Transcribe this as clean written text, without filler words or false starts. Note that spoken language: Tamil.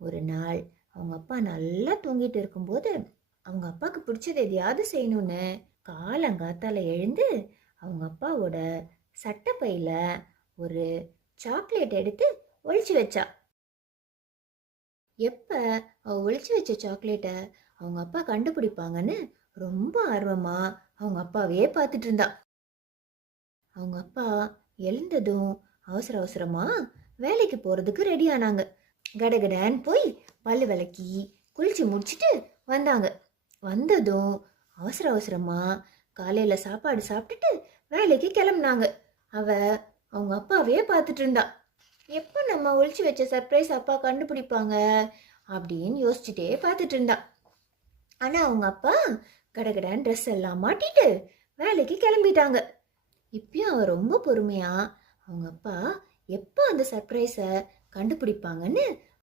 ஒரு நாள் அவங்க அப்பா நல்லா தூங்கிட்டு இருக்கும்போது அவங்க அப்பாவுக்கு பிடிச்சது எதையாவது செய்யணும்னு காலங்காத்தால எழுந்து அவங்க அப்பாவோட சட்டைப்பையில ஒரு சாக்லேட் எடுத்து ஒளிச்சு வச்சா. எப்ப அவ ஒளிச்சு வச்ச சாக்லேட்டை அவங்க அப்பா கண்டுபிடிப்பாங்கன்னு ரொம்ப ஆர்வமா அவங்க அப்பாவையே பார்த்துட்டு இருந்தா. அவங்க அப்பா எழுந்ததும் அவசர அவசரமா வேலைக்கு போறதுக்கு ரெடி ஆனாங்க. கடகடான்னு போய் பல்லு விளக்கி குளிச்சு முடிச்சுட்டு வந்தாங்க. வந்ததும் அவசர அவசரமா காலையில சாப்பாடு சாப்பிட்டுட்டு வேலைக்கு கிளம்புனாங்க. அவ அவங்க அப்பாவையே பார்த்துட்டு இருந்தா. எப்போ நம்ம ஒளிச்சு வச்ச சர்ப்ரைஸ் அப்பா கண்டுபிடிப்பாங்க அப்படின்னு யோசிச்சுட்டே பார்த்துட்டு இருந்தா. ஆனா அவங்க அப்பா கடகடான்னு ட்ரெஸ் எல்லாம் மாட்டிட்டு வேலைக்கு கிளம்பிட்டாங்க. இப்பயும் அவ ரொம்ப பொறுமையா அவங்க அப்பா எப்போ அந்த சர்ப்ரைஸை கண்டுபிடிப்பாங்கன்னு